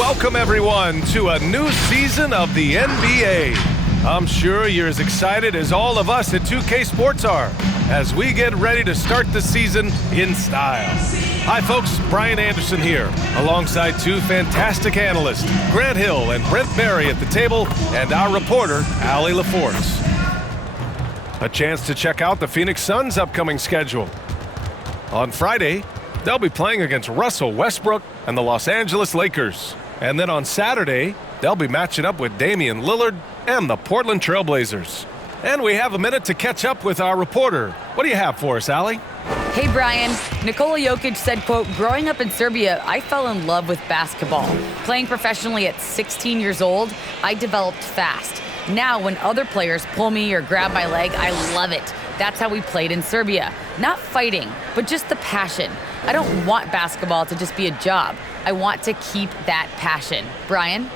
Welcome, everyone, to a new season of the NBA. I'm sure you're as excited as all of us at 2K Sports are as we get ready to start the season in style. Hi, folks. Brian Anderson here, alongside two fantastic analysts, Grant Hill and Brent Berry at the table, and our reporter, Allie LaForce. A chance to check out the Phoenix Suns' upcoming schedule. On Friday, they'll be playing against Russell Westbrook and the Los Angeles Lakers. And then on Saturday, they'll be matching up with Damian Lillard and the Portland Trail Blazers. And we have a minute to catch up with our reporter. What do you have for us, Allie? Hey, Brian. Nikola Jokic said, quote, "Growing up in Serbia, I fell in love with basketball. Playing professionally at 16 years old, I developed fast. Now, when other players pull me or grab my leg, I love it. That's how we played in Serbia. Not fighting, but just the passion. I don't want basketball to just be a job. I want to keep that passion." Brian?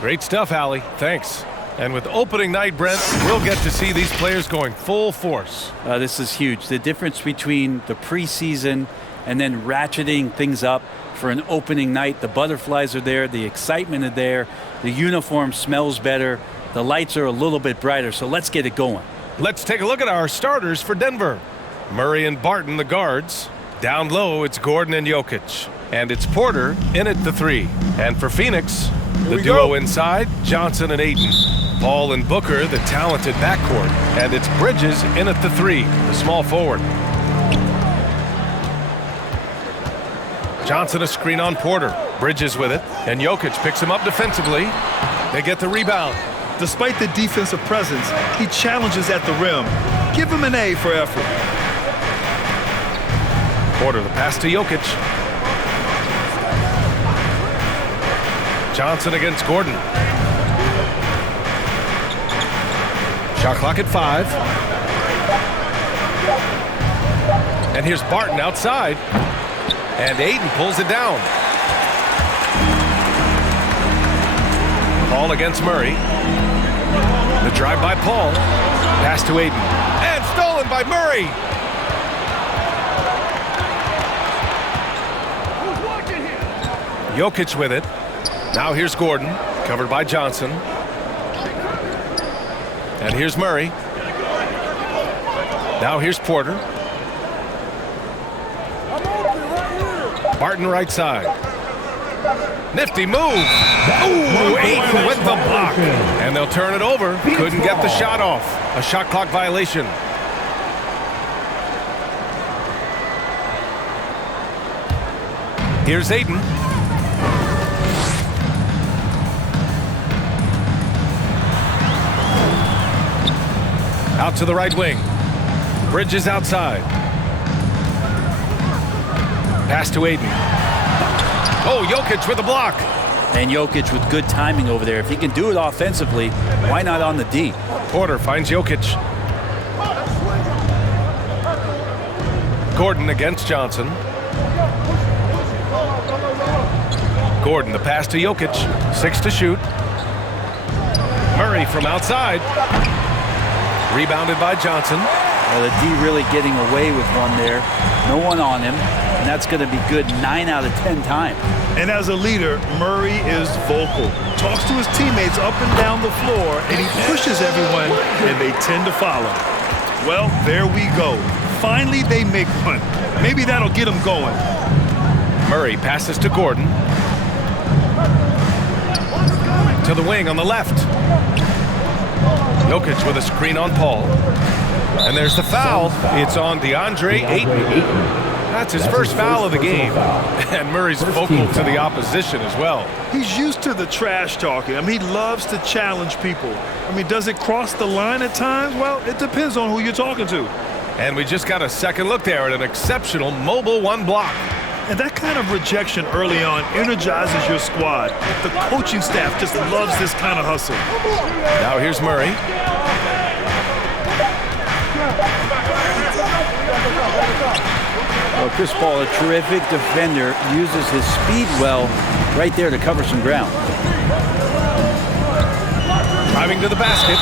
Great stuff, Allie. Thanks. And with opening night, Brent, we'll get to see these players going full force. This is huge. The difference between the preseason and then ratcheting things up for an opening night. The butterflies are there. The excitement is there. The uniform smells better. The lights are a little bit brighter. So let's get it going. Let's take a look at our starters for Denver. Murray and Barton, the guards. Down low, it's Gordon and Jokic. And it's Porter in at the three. And for Phoenix, the duo inside, Johnson and Ayton. Paul and Booker, the talented backcourt. And it's Bridges in at the three, the small forward. Johnson a screen on Porter. Bridges with it. And Jokic picks him up defensively. They get the rebound. Despite the defensive presence, he challenges at the rim. Give him an A for effort. Porter, the pass to Jokic. Johnson against Gordon. Shot clock at 5. And here's Barton outside. And Ayton pulls it down. Paul against Murray. The drive by Paul. Pass to Ayton. And stolen by Murray. Jokic with it. Now here's Gordon, covered by Johnson. And here's Murray. Now here's Porter. Barton right side. Nifty move. Ooh, Ayton with the block. And they'll turn it over. Couldn't get the shot off. A shot clock violation. Here's Ayton. Out to the right wing. Bridges outside. Pass to Ayton. Oh, Jokic with a block. And Jokic with good timing over there. If he can do it offensively, why not on the D? Porter finds Jokic. Gordon against Johnson. Gordon, the pass to Jokic. 6 to shoot. Murray from outside. Rebounded by Johnson. Well, the D really getting away with one there. No one on him. And that's going to be good 9 out of 10 times. And as a leader, Murray is vocal. Talks to his teammates up and down the floor, and he pushes everyone, and they tend to follow. Well, there we go. Finally, they make one. Maybe that'll get them going. Murray passes to Gordon. To the wing on the left. Jokic with a screen on Paul. And there's the foul. It's on DeAndre Ayton. That's his first foul of the game. And Murray's vocal to the opposition as well. He's used to the trash talking. I mean, he loves to challenge people. I mean, does it cross the line at times? Well, it depends on who you're talking to. And we just got a second look there at an exceptional mobile one block. And that kind of rejection early on energizes your squad. The coaching staff just loves this kind of hustle. Now here's Murray. Well, Chris Paul, a terrific defender, uses his speed well right there to cover some ground. Driving to the basket.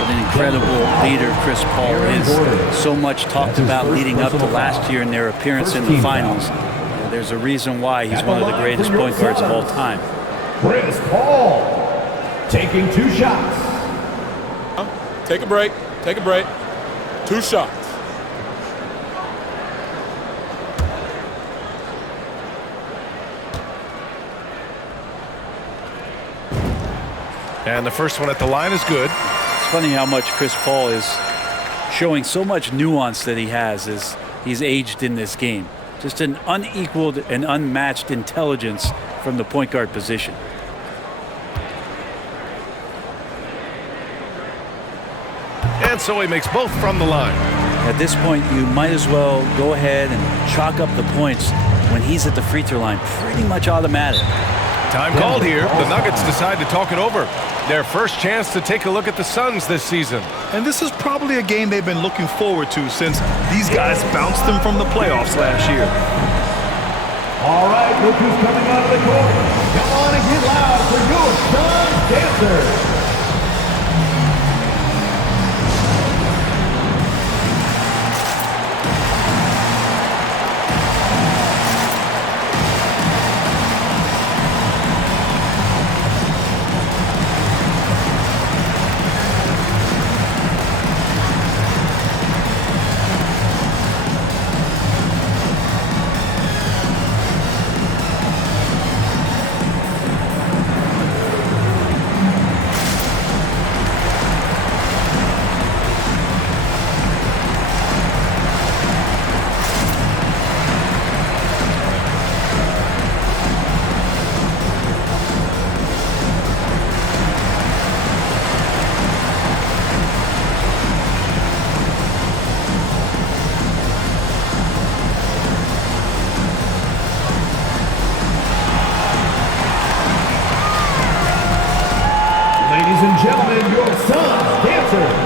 What an incredible leader Chris Paul is. So much talked about leading up to last year in their appearance in the finals. There's a reason why he's one of the greatest point guards of all time. Chris Paul taking 2 shots. Take a break. Take a break. 2 shots. And the first one at the line is good. It's funny how much Chris Paul is showing so much nuance that he has as he's aged in this game. Just an unequaled and unmatched intelligence from the point guard position. And so he makes both from the line. At this point, you might as well go ahead and chalk up the points when he's at the free throw line. Pretty much automatic. Time called here. The Nuggets decide to talk it over. Their first chance to take a look at the Suns this season. And this is probably a game they've been looking forward to since these guys bounced them from the playoffs last year. All right, look who's coming out of the court. Come on and get loud for your Suns dancers. Ladies and gentlemen, your Suns dancers.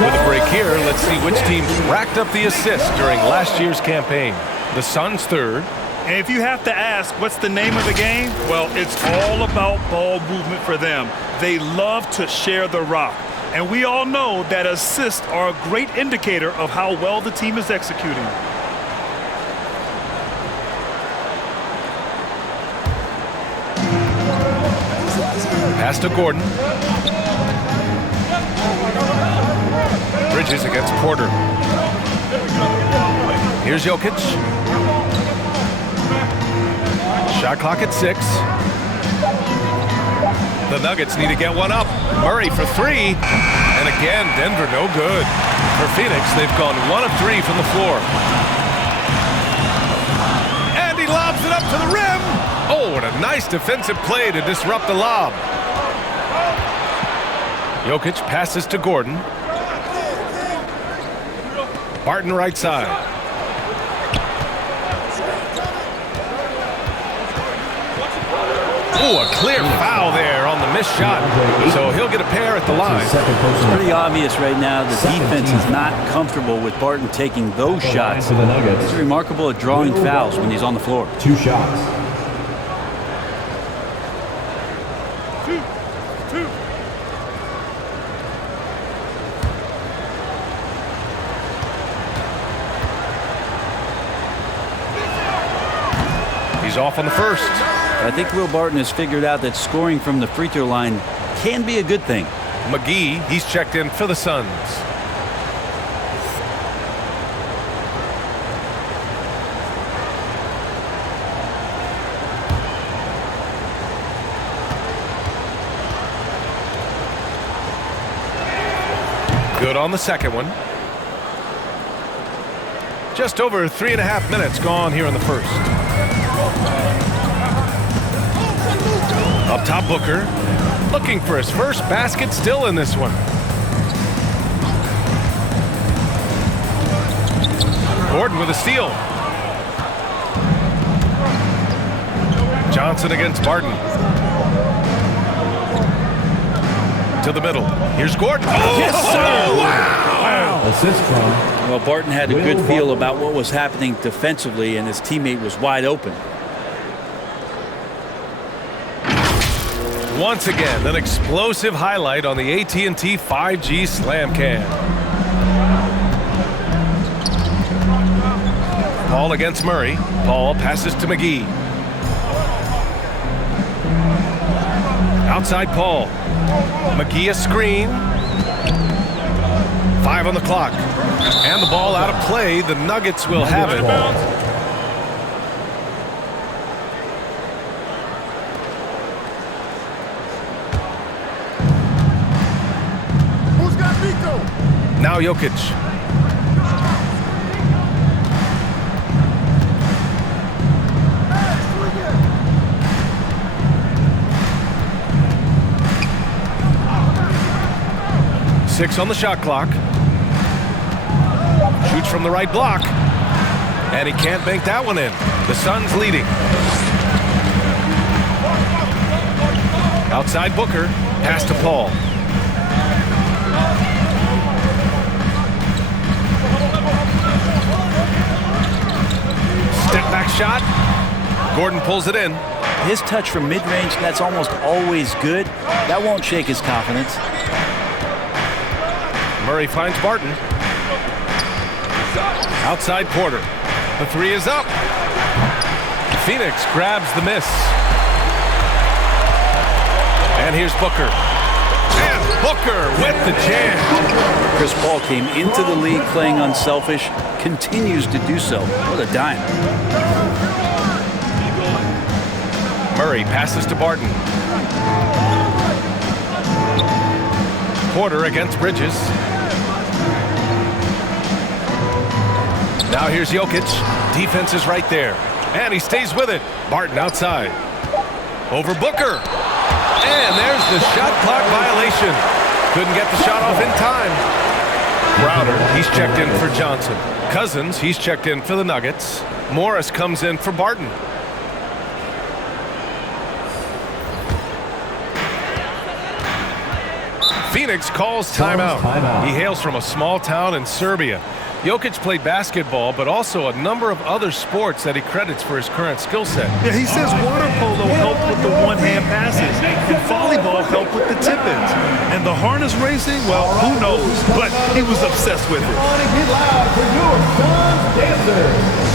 With a break here, let's see which teams racked up the assists during last year's campaign. The Suns third. And if you have to ask, what's the name of the game? Well, it's all about ball movement for them. They love to share the rock. And we all know that assists are a great indicator of how well the team is executing. Pass to Gordon. Bridges against Porter. Here's Jokic. Shot clock at 6. The Nuggets need to get one up. Murray for 3. And again, Denver no good. For Phoenix, they've gone 1 of 3 from the floor. And he lobs it up to the rim. Oh, what a nice defensive play to disrupt the lob. Jokic passes to Gordon. Barton right side. Oh, a clear foul there on the missed shot. So he'll get a pair at the line. It's pretty obvious right now the defense is not comfortable with Barton taking those shots. He's remarkable at drawing fouls when he's on the floor. 2 shots. He's off on the first. I think Will Barton has figured out that scoring from the free throw line can be a good thing. McGee, he's checked in for the Suns. Good on the second one. Just over 3.5 minutes gone here in the first. Up top, Booker. Looking for his first basket still in this one. Gordon with a steal. Johnson against Barton. To the middle. Here's Gordon. Oh, Yes, sir. wow. Assist from Well, Barton had a good feel about what was happening defensively, and his teammate was wide open. Once again, an explosive highlight on the AT&T 5G Slam Cam. Paul against Murray. Paul passes to McGee. Outside Paul. McGee a screen. 5 on the clock. And the ball out of play. The Nuggets will have it. Who's got Nico? Now Jokic. Six on the shot clock. Shoots from the right block. And he can't bank that one in. The Suns leading. Outside Booker. Pass to Paul. Step back shot. Gordon pulls it in. His touch from mid-range, that's almost always good. That won't shake his confidence. Murray finds Barton. Outside Porter. The three is up. Phoenix grabs the miss. And here's Booker. And Booker with the jam. Chris Paul came into the league playing unselfish, continues to do so. What a dime. Murray passes to Barton. Porter against Bridges. Now here's Jokic. Defense is right there. And he stays with it. Barton outside. Over Booker. And there's the shot clock violation. Couldn't get the shot off in time. Browder, he's checked in for Johnson. Cousins, he's checked in for the Nuggets. Morris comes in for Barton. Phoenix calls timeout. He hails from a small town in Serbia. Jokic played basketball, but also a number of other sports that he credits for his current skill set. Yeah, he says water polo helped with the one-hand passes, and volleyball helped with the tip-ins. And the harness racing, well, who knows, but he was obsessed with it. Come on and get loud for your Suns dancers.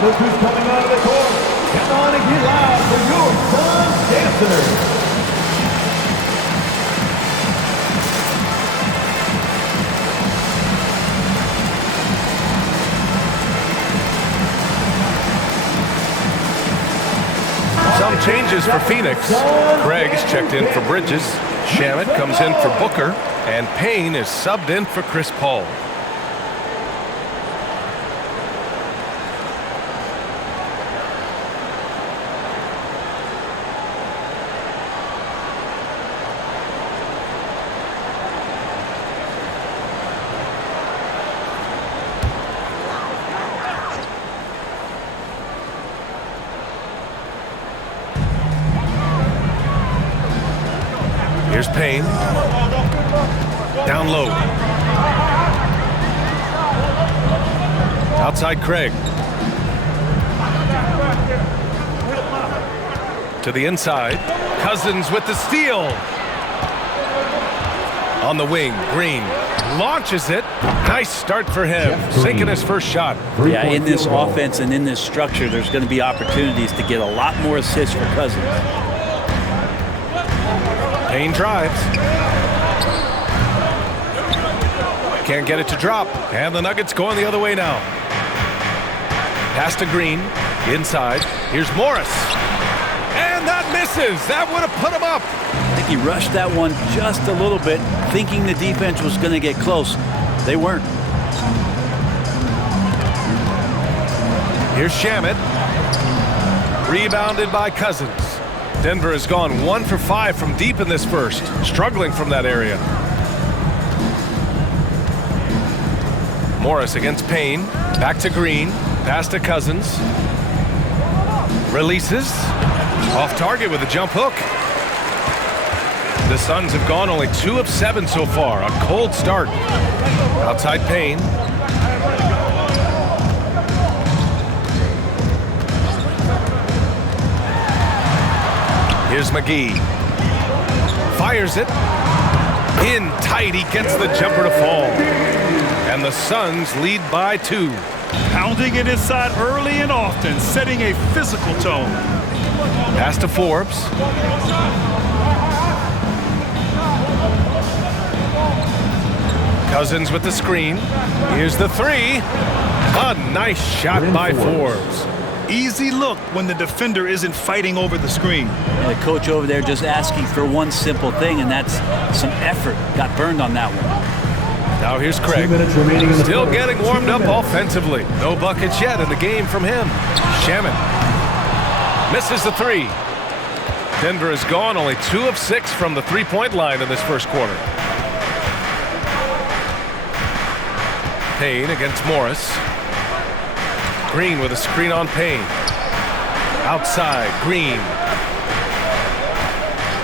Look who's coming out of the court. Come on and get loud for your Suns dancers. Some changes for Phoenix. Craig's checked in for Bridges. Shamet comes in for Booker. And Payne is subbed in for Chris Paul. Here's Payne. Down low. Outside Craig. To the inside. Cousins with the steal. On the wing, Green. launches it. Nice start for him, sinking his first shot. Yeah, in this offense and in this structure, there's going to be opportunities to get a lot more assists for Cousins. Payne drives. Can't get it to drop. And the Nuggets going the other way now. Pass to Green. Inside. Here's Morris. And that misses. That would have put him up. I think he rushed that one just a little bit, thinking the defense was going to get close. They weren't. Here's Shamet. Rebounded by Cousins. Denver has gone 1 for 5 from deep in this first, struggling from that area. Morris against Payne. Back to Green. Pass to Cousins. Releases. Off target with a jump hook. The Suns have gone only 2 of 7 so far. A cold start. Outside Payne. Here's McGee. Fires it. In tight. He gets the jumper to fall. And the Suns lead by 2. Pounding it inside early and often, setting a physical tone. Pass to Forbes. Cousins with the screen. Here's the 3. A nice shot by Forbes. Easy look when the defender isn't fighting over the screen. And the coach over there just asking for one simple thing, and that's some effort. Got burned on that one. Now here's Craig. Still getting warmed up offensively. No buckets yet in the game from him. Shamet misses the 3. Denver has gone only 2 of 6 from the three-point line in this first quarter. Payne against Morris. Green with a screen on Payne. Outside, Green.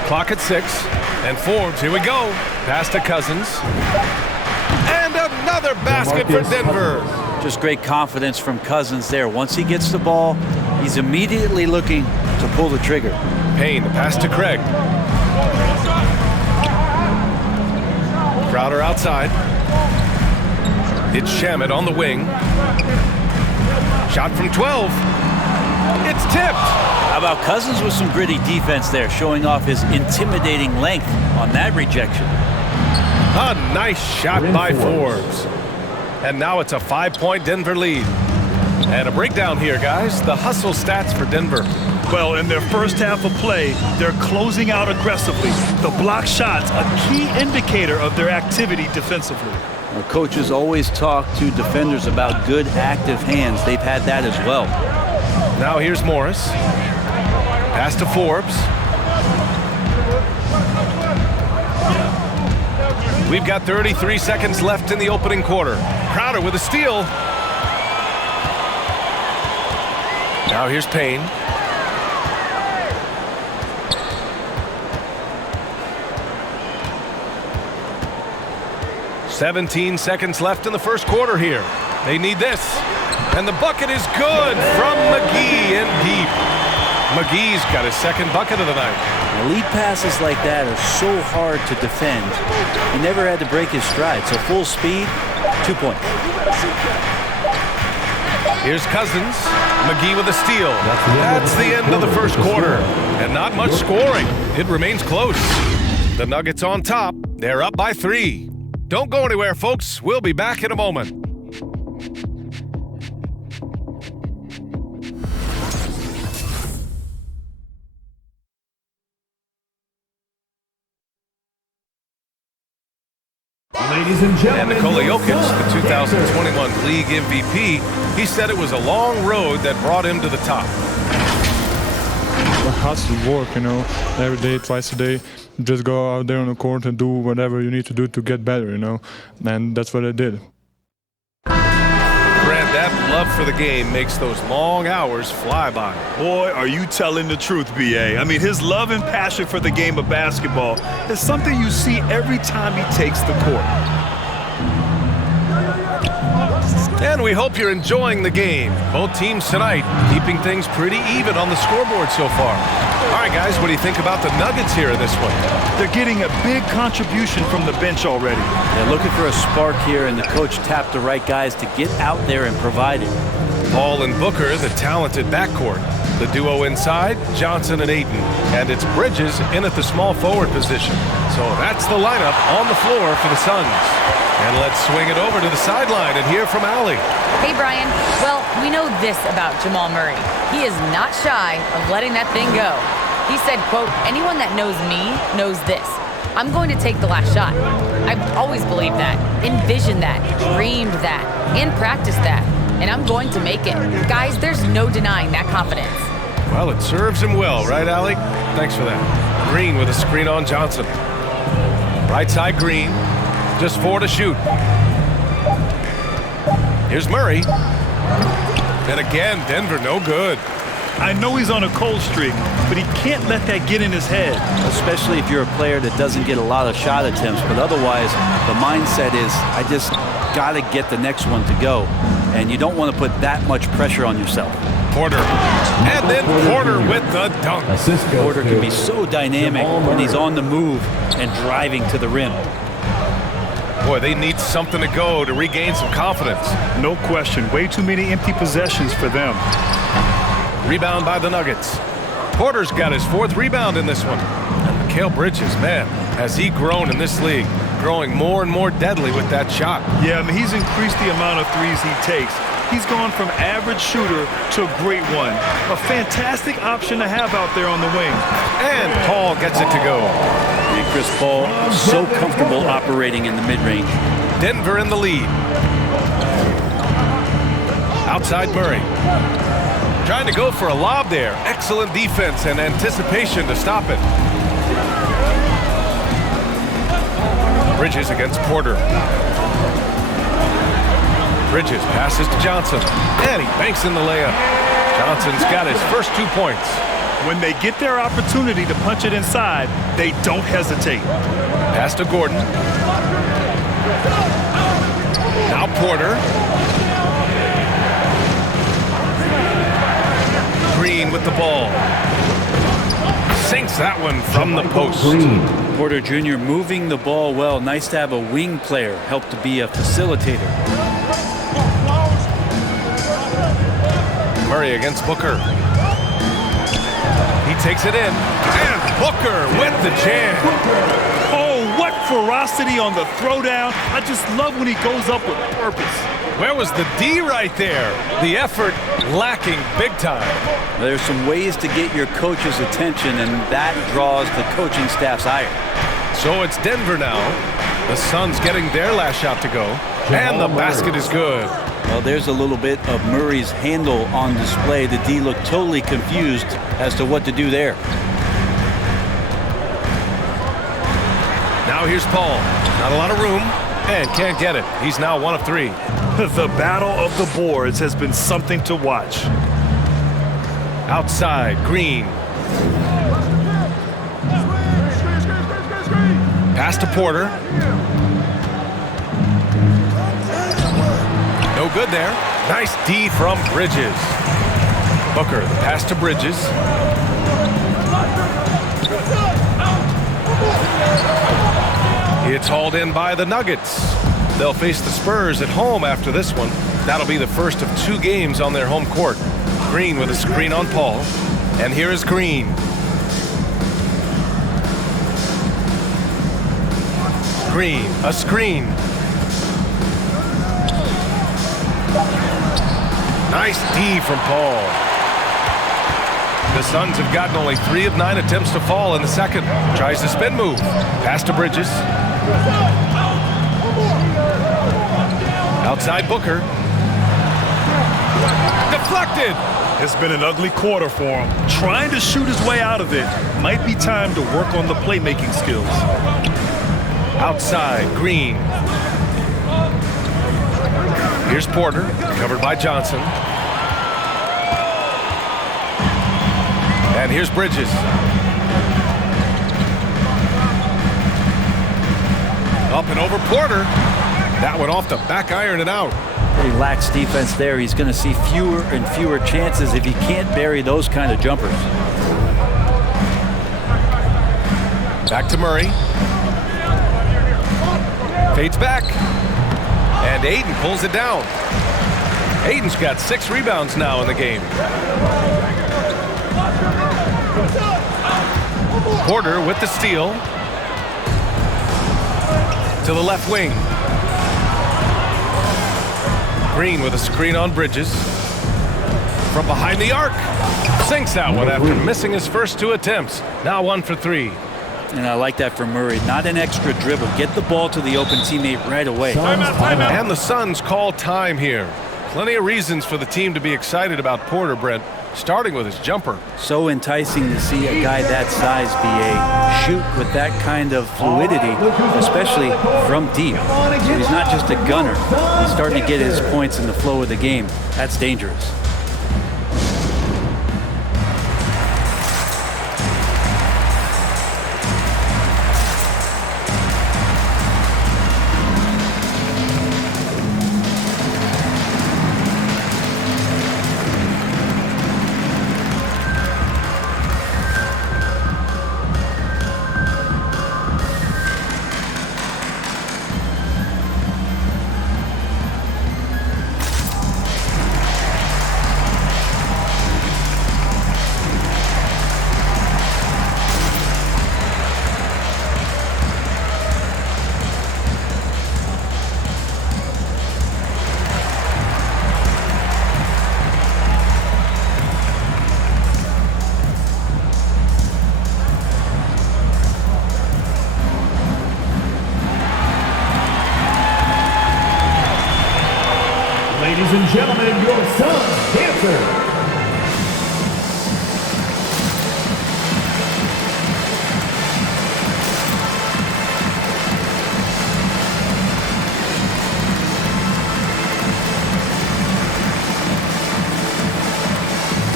Clock at 6. And Forbes, here we go. Pass to Cousins. And another basket for Denver. Just great confidence from Cousins there. Once he gets the ball, he's immediately looking to pull the trigger. Payne, the pass to Craig. Crowder outside. It's Shamet on the wing. Shot from 12. It's tipped. How about Cousins with some gritty defense there, showing off his intimidating length on that rejection. A nice shot by Forbes. And now it's a 5-point Denver lead. And a breakdown here, guys. The hustle stats for Denver. Well, in their first half of play, they're closing out aggressively. The block shots, a key indicator of their activity defensively. Well, coaches always talk to defenders about good active hands. They've had that as well. Now here's Morris. Pass to Forbes. We've got 33 seconds left in the opening quarter. Crowder with a steal. Now here's Payne. "17 seconds left in the first quarter here. They need this. And the bucket is good from McGee in deep. McGee's got his second bucket of the night. Lead passes like that are so hard to defend. He never had to break his stride. So full speed, 2 points. Here's Cousins. McGee with a steal. That's the end of the first quarter. And not much scoring. It remains close. The Nuggets on top. They're up by 3. Don't go anywhere, folks. We'll be back in a moment. Ladies and gentlemen, And Nikola Jokic, the 2021 League MVP, he said it was a long road that brought him to the top. It has to work, every day, twice a day. Just go out there on the court and do whatever you need to do to get better, and that's what I did. Grant, that love for the game makes those long hours fly by. Boy, are you telling the truth, B.A. I mean, his love and passion for the game of basketball is something you see every time he takes the court. And we hope you're enjoying the game. Both teams tonight keeping things pretty even on the scoreboard so far. All right, guys, what do you think about the Nuggets here in this one? They're getting a big contribution from the bench already. They're looking for a spark here, and the coach tapped the right guys to get out there and provide it. Paul and Booker, the talented backcourt. The duo inside, Johnson and Ayton. And it's Bridges in at the small forward position. So that's the lineup on the floor for the Suns. And let's swing it over to the sideline and hear from Allie. Hey, Brian. Well, we know this about Jamal Murray. He is not shy of letting that thing go. He said, quote, anyone that knows me knows this. I'm going to take the last shot. I've always believed that, envisioned that, dreamed that, and practiced that. And I'm going to make it. Guys, there's no denying that confidence. Well, it serves him well, right, Allie? Thanks for that. Green with a screen on Johnson. Right side, Green. Just 4 to shoot. Here's Murray. And again, Denver no good. I know he's on a cold streak, but he can't let that get in his head. Especially if you're a player that doesn't get a lot of shot attempts. But otherwise, the mindset is, I just got to get the next one to go. And you don't want to put that much pressure on yourself. Porter. And then Porter with the dunk. Porter can be so dynamic when he's on the move and driving to the rim. Boy, they need something to go to regain some confidence. No question. Way too many empty possessions for them. Rebound by the Nuggets. Porter's got his 4th rebound in this one. And Mikal Bridges, man, has he grown in this league. Growing more and more deadly with that shot. Yeah, I mean, he's increased the amount of threes he takes. He's gone from average shooter to a great one. A fantastic option to have out there on the wing. And Paul gets it to go. And Chris Paul, so comfortable operating in the mid-range. Denver in the lead. Outside Murray. Trying to go for a lob there. Excellent defense and anticipation to stop it. Bridges against Porter. Bridges passes to Johnson. And he banks in the layup. Johnson's got his first 2 points. When they get their opportunity to punch it inside, they don't hesitate. Pass to Gordon. Now Porter. Green with the ball. Sinks that one from the post. Porter Jr. moving the ball well. Nice to have a wing player help to be a facilitator. Murray against Booker. He takes it in. And Booker with the jam. Oh, what ferocity on the throwdown. I just love when he goes up with purpose. Where was the D right there? The effort lacking big time. There's some ways to get your coach's attention, and that draws the coaching staff's ire. So it's Denver now. The Suns getting their last shot to go. And the basket is good. Well, there's a little bit of Murray's handle on display. The D looked totally confused as to what to do there. Now here's Paul. Not a lot of room. And can't get it. He's now 1 of 3. The battle of the boards has been something to watch. Outside, Green. Pass to Porter. No good there. Nice D from Bridges. Booker, the pass to Bridges. It's hauled in by the Nuggets. They'll face the Spurs at home after this one. That'll be the first of 2 games on their home court. Green with a screen on Paul. And here is Green. Green, a screen. Nice D from Paul. The Suns have gotten only 3 of 9 attempts to fall in the second. Tries the spin move. Pass to Bridges. Outside Booker. Deflected. It's been an ugly quarter for him. Trying to shoot his way out of it. Might be time to work on the playmaking skills. Outside, Green. Here's Porter, covered by Johnson. And here's Bridges. Up and over Porter. That one off the back iron and out. He lacks defense there. He's going to see fewer and fewer chances if he can't bury those kind of jumpers. Back to Murray. Fades back. And Ayton pulls it down. Ayton's got 6 rebounds now in the game. Porter with the steal. To the left wing. Green with a screen on Bridges. From behind the arc. Sinks that one after missing his first 2 attempts. Now 1 for 3. And I like that from Murray. Not an extra dribble. Get the ball to the open teammate right away. Timeout. And the Suns call time here. Plenty of reasons for the team to be excited about Porter, Brent, starting with his jumper. So enticing to see a guy that size, BA, shoot with that kind of fluidity, especially from deep. So he's not just a gunner. He's starting to get his points in the flow of the game. That's dangerous. Ladies and gentlemen, your Suns dancer.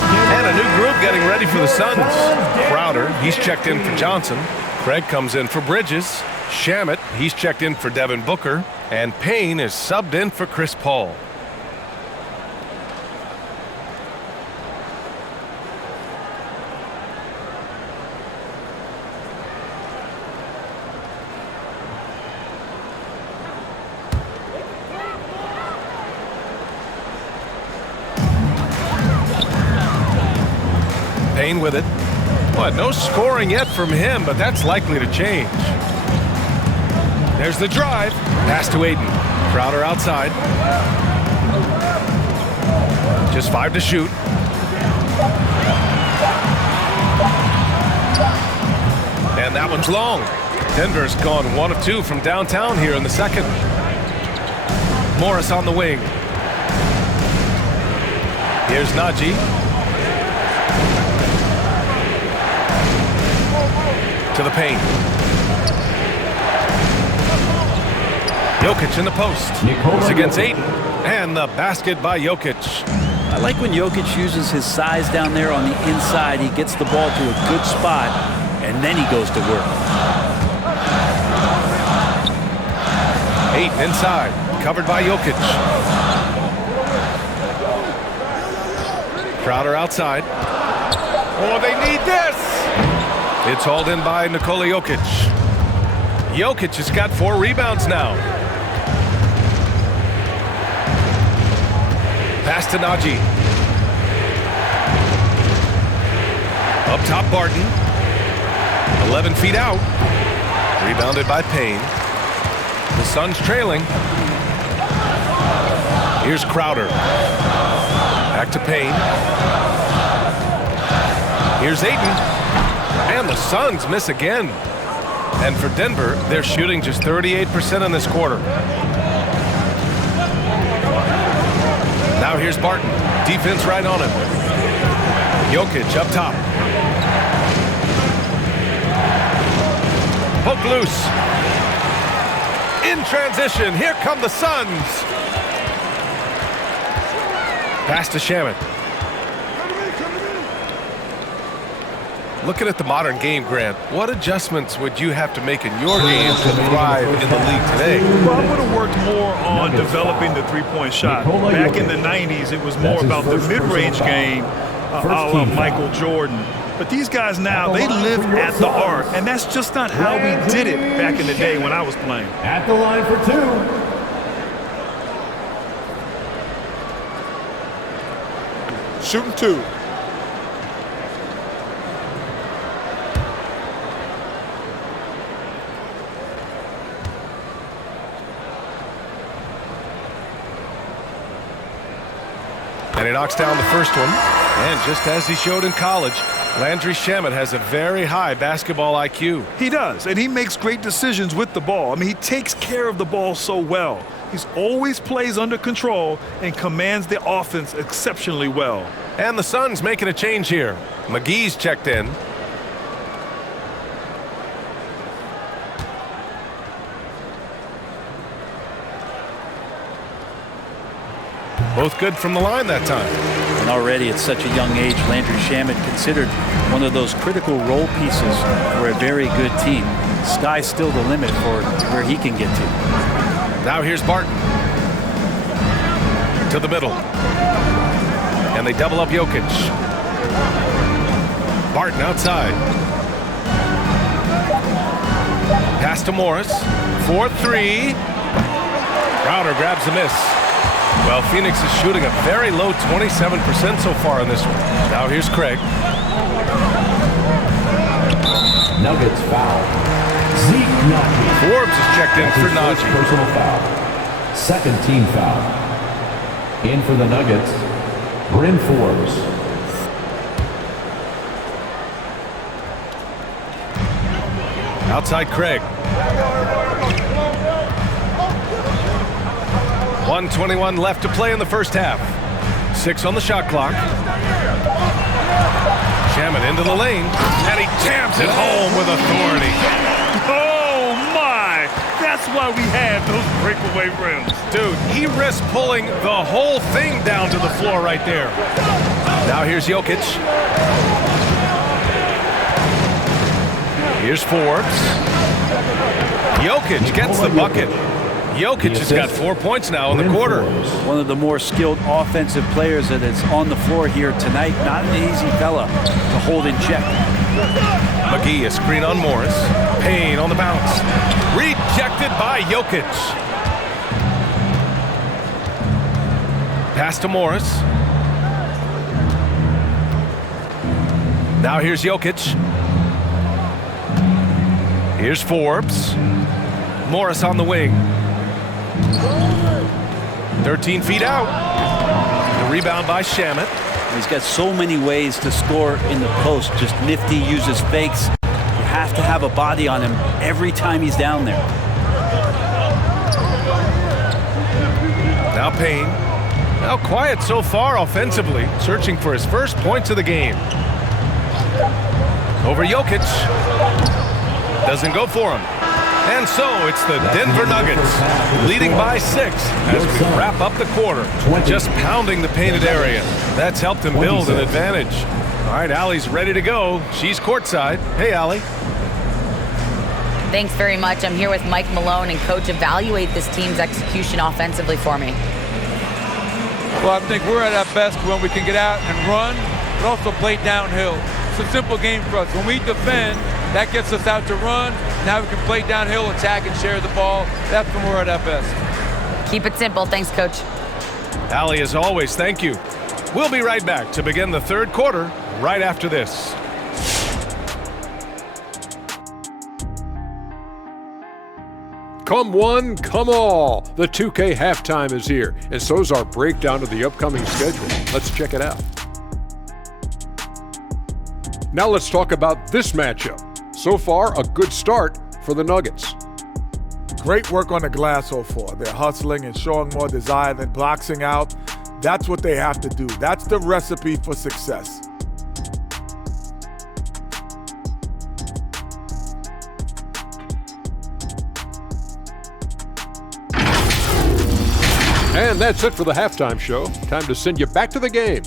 And a new group getting ready for the Suns. Crowder, he's checked in for Johnson. Craig comes in for Bridges. Shamet, he's checked in for Devin Booker. And Payne is subbed in for Chris Paul. Payne with it. What? No scoring yet from him, but that's likely to change. There's the drive. Pass to Ayton. Crowder outside. Just 5 to shoot. And that one's long. Denver's gone 1 of 2 from downtown here in the second. Morris on the wing. Here's Najee. To the paint. Jokic in the post. It's against Ayton. And the basket by Jokic. I like when Jokic uses his size down there on the inside. He gets the ball to a good spot, and then he goes to work. Ayton inside. Covered by Jokic. Crowder outside. Oh, they need this! It's hauled in by Nikola Jokic. Jokic has got 4 rebounds now. Pass to Najee. Up top, Barton. 11 feet out. Rebounded by Payne. The Suns trailing. Here's Crowder. Back to Payne. Here's Ayton. And the Suns miss again. And for Denver, they're shooting just 38% in this quarter. Now here's Barton. Defense right on him. Jokic up top. Poke loose. In transition, here come the Suns. Pass to Shamet. Looking at the modern game, Grant, what adjustments would you have to make in your game to thrive in the league today? Well, I would have worked more on developing the three-point shot. Back in the 90s, it was more about the mid-range game, a la Michael Jordan. But these guys now, they live at the arc, and that's just not how we did it back in the day when I was playing. At the line for two. Shooting 2. And he knocks down the first one. And just as he showed in college, Landry Shamet has a very high basketball IQ. He does, and he makes great decisions with the ball. I mean, he takes care of the ball so well. He's always plays under control and commands the offense exceptionally well. And the Suns making a change here. McGee's checked in. Both good from the line that time. And already at such a young age, Landry Shamet considered one of those critical role pieces for a very good team. Sky's still the limit for where he can get to. Now here's Barton. To the middle. And they double up Jokic. Barton outside. Pass to Morris. 4-3. Crowder grabs the miss. Well, Phoenix is shooting a very low 27% so far in this one. Now here's Craig. Nuggets foul. Zeke Naji. Forbes is checked in for First Naji. personal foul. Second team foul. In for the Nuggets, Bryn Forbes. Outside Craig. 1:21 left to play in the first half. 6 on the shot clock. Shamet into the lane, and he jams it home with authority. Oh, my! That's why we have those breakaway rims. Dude, he risked pulling the whole thing down to the floor right there. Now here's Jokic. Here's Forbes. Jokic gets the bucket. Jokic has got 4 points now in the quarter. One of the more skilled offensive players that is on the floor here tonight. Not an easy fella to hold in check. McGee, a screen on Morris. Payne on the bounce. Rejected by Jokic. Pass to Morris. Now here's Jokic. Here's Forbes. Morris on the wing. 13 feet out. The rebound by Shamet. He's got so many ways to score in the post. Just nifty, uses fakes. You have to have a body on him every time he's down there. Now Payne. Now quiet so far offensively, searching for his first points of the game. Over Jokic. Doesn't go for him. And so it's the Denver Nuggets leading by 6 as we wrap up the quarter. Just pounding the painted area. That's helped him build an advantage. All right, Allie's ready to go. She's courtside. Hey, Allie. Thanks very much. I'm here with Mike Malone, and Coach, evaluate this team's execution offensively for me. Well, I think we're at our best when we can get out and run, but also play downhill. It's a simple game for us. When we defend, that gets us out to run. Now we can play downhill, attack, and share the ball. That's when we're at our best. Keep it simple. Thanks, Coach. Allie, as always, thank you. We'll be right back to begin the third quarter right after this. Come one, come all. The 2K halftime is here, and so's our breakdown of the upcoming schedule. Let's check it out. Now let's talk about this matchup. So far, a good start for the Nuggets. Great work on the glass so far. They're hustling and showing more desire than boxing out. That's what they have to do. That's the recipe for success. And that's it for the halftime show. Time to send you back to the game.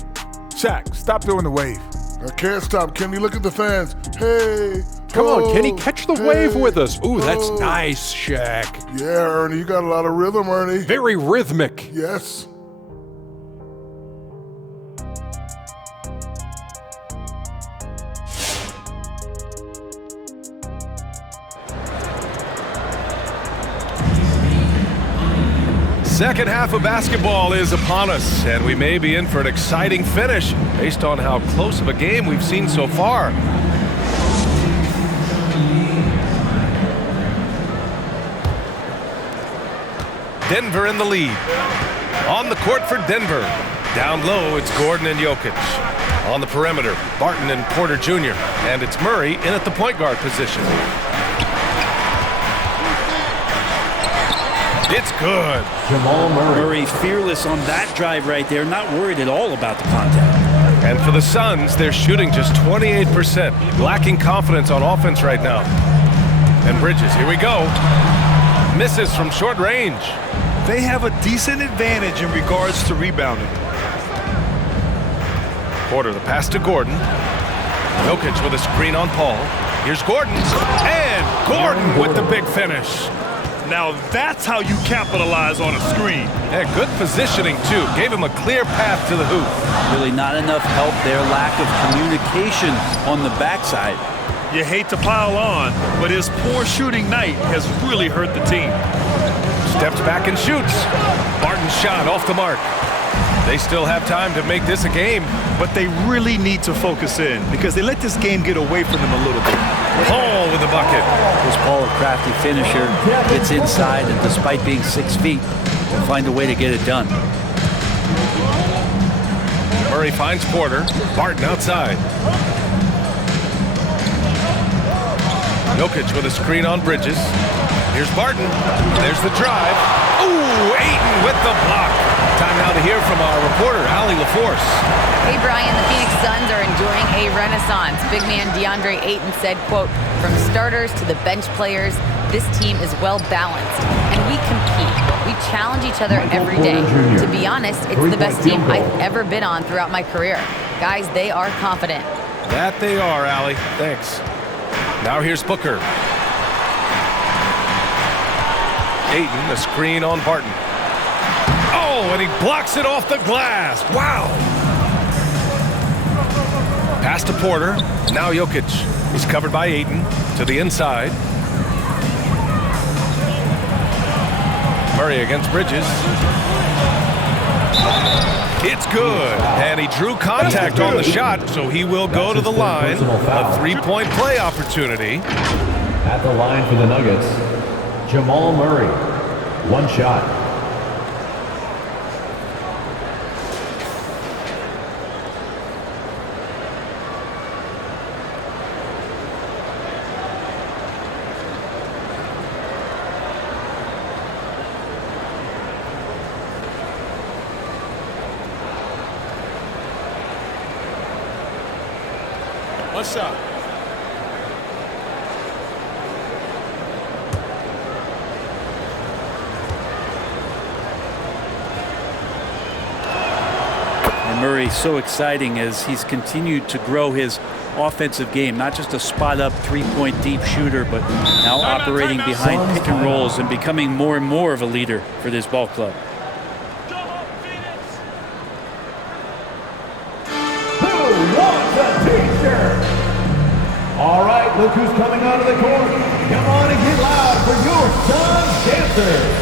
Shaq, stop doing the wave. I can't stop. Kenny, look at the fans. Hey. Come on, Kenny, catch the wave hey, with us. Ooh, that's nice, Shaq. Yeah, Ernie, you got a lot of rhythm, Ernie. Very rhythmic. Yes. Second half of basketball is upon us, and we may be in for an exciting finish based on how close of a game we've seen so far. Denver in the lead. On the court for Denver. Down low, it's Gordon and Jokic. On the perimeter, Barton and Porter Jr. And it's Murray in at the point guard position. It's good. Jamal Murray fearless on that drive right there, not worried at all about the contact. And for the Suns, they're shooting just 28%, lacking confidence on offense right now. And Bridges, here we go. Misses from short range. They have a decent advantage in regards to rebounding. Porter, the pass to Gordon. Jokic with a screen on Paul. Here's Gordon. And Gordon with the big finish. Now that's how you capitalize on a screen. Yeah, good positioning, too. Gave him a clear path to the hoop. Really not enough help there. Lack of communication on the backside. You hate to pile on, but his poor shooting night has really hurt the team. Steps back and shoots. Barton's shot off the mark. They still have time to make this a game. But they really need to focus in because they let this game get away from them a little bit. Paul with the bucket. This Paul, a crafty finisher, gets inside and despite being 6 feet, will find a way to get it done. Murray finds Porter. Barton outside. Jokic with a screen on Bridges. Here's Barton. There's the drive. Ooh, Ayton with the block. Time now to hear from our reporter, Allie LaForce. Hey, Brian, the Phoenix Suns are enjoying a renaissance. Big man DeAndre Ayton said, quote, from starters to the bench players, this team is well balanced, and we compete. We challenge each other every day. To be honest, it's the best team I've ever been on throughout my career. Guys, they are confident. That they are, Allie. Thanks. Now here's Booker. Ayton, a screen on Barton. Oh, and he blocks it off the glass. Wow. Pass to Porter. Now Jokic. He's covered by Ayton to the inside. Murray against Bridges. It's good. And he drew contact on the shot, so he will go to the line. A three-point play opportunity. At the line for the Nuggets, Jamal Murray. One shot. One shot. And Murray so exciting as he's continued to grow his offensive game, not just a spot-up three-point deep shooter, but now operating behind pick and rolls and becoming more and more of a leader for this ball club. All right, look who's coming onto the court. Come on and get loud for your Suns dancers.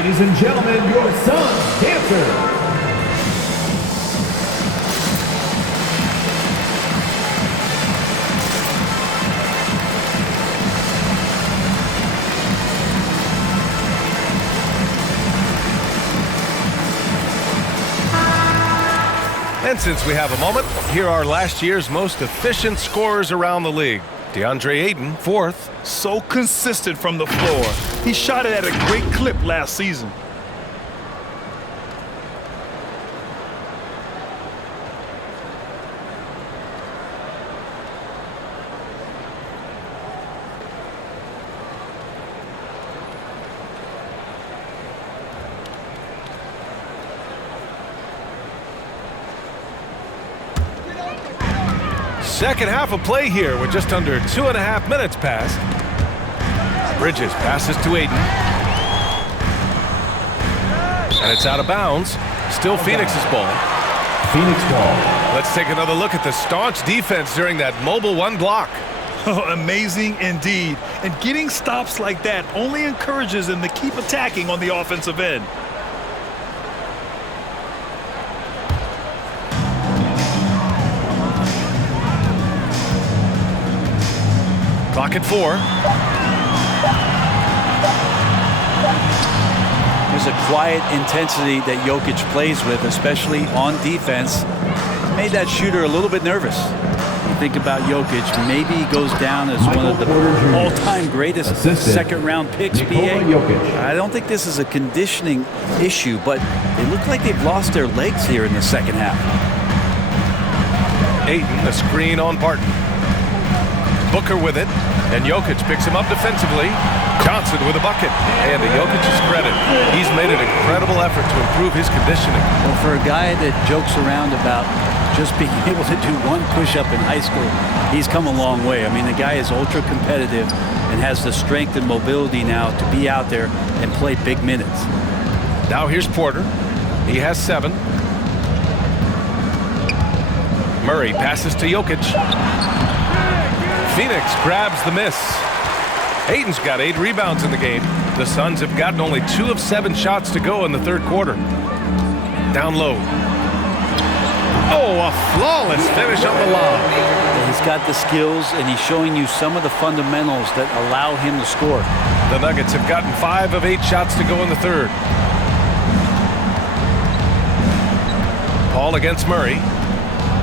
Ladies and gentlemen, your son's dancer. And since we have a moment, here are last year's most efficient scorers around the league. DeAndre Ayton, 4th. So consistent from the floor. He shot it at a great clip last season. Second half of play here with just under 2.5 minutes passed. Bridges passes to Ayton. And it's out of bounds. Still Phoenix's ball. Phoenix ball. Let's take another look at the staunch defense during that mobile one block. Oh, amazing indeed. And getting stops like that only encourages them to keep attacking on the offensive end. Clock at 4. There's a quiet intensity that Jokic plays with, especially on defense. Made that shooter a little bit nervous. You think about Jokic, maybe he goes down as one of the all-time greatest second-round picks, BA. I don't think this is a conditioning issue, but they look like they've lost their legs here in the second half. Ayton, the screen on Barton. Booker with it, and Jokic picks him up defensively. Johnson with a bucket. And to Jokic's credit, he's made an incredible effort to improve his conditioning. Well, for a guy that jokes around about just being able to do one push-up in high school, he's come a long way. I mean, the guy is ultra-competitive and has the strength and mobility now to be out there and play big minutes. Now here's Porter. He has 7. Murray passes to Jokic. Phoenix grabs the miss. Ayton's got 8 rebounds in the game. The Suns have gotten only 2 of 7 shots to go in the third quarter. Down low. Oh, a flawless finish on the lob. He's got the skills, and he's showing you some of the fundamentals that allow him to score. The Nuggets have gotten 5 of 8 shots to go in the third. Paul against Murray.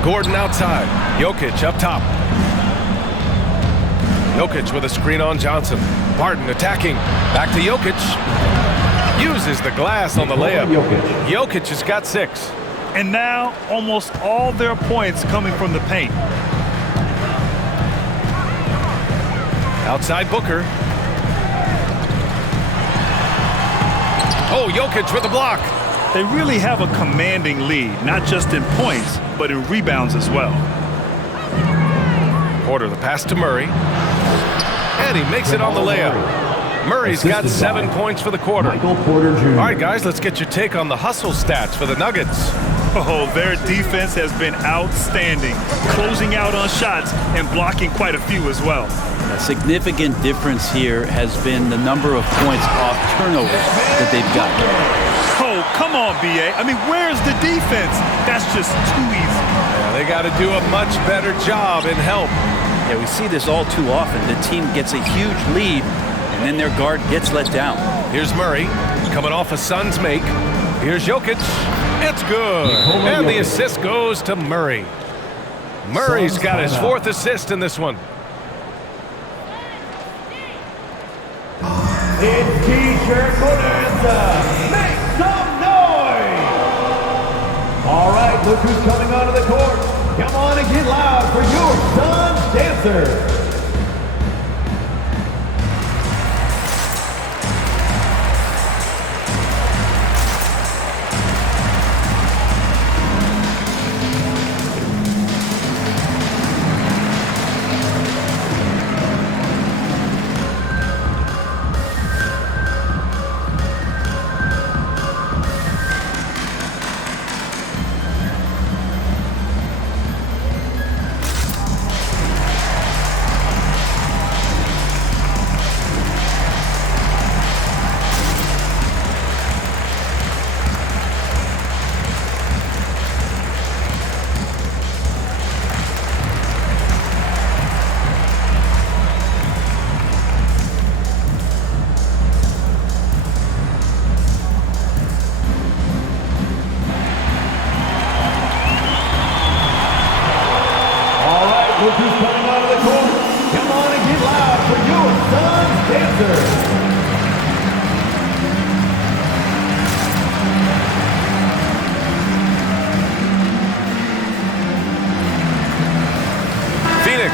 Gordon outside. Jokic up top. Jokic with a screen on Johnson. Barton attacking. Back to Jokic. Uses the glass on the layup. Jokic has got 6. And now almost all their points coming from the paint. Outside Booker. Oh, Jokic with the block. They really have a commanding lead, not just in points, but in rebounds as well. Porter the pass to Murray. And he makes it on the layup. Murray's got 7 points for the quarter. All right, guys, let's get your take on the hustle stats for the Nuggets. Oh, their defense has been outstanding, closing out on shots and blocking quite a few as well. A significant difference here has been the number of points off turnovers that they've gotten. Oh, come on, BA. I mean, where's the defense? That's just too easy. Yeah, they got to do a much better job in help. Yeah, we see this all too often. The team gets a huge lead, and then their guard gets let down. Here's Murray, coming off a Suns make. Here's Jokic. It's good. And the assist goes to Murray. Murray's got his 4th assist in this one. It's T-shirt bonanza. Make some noise. All right, look who's coming onto the court. Come on and get loud for your son's dancer.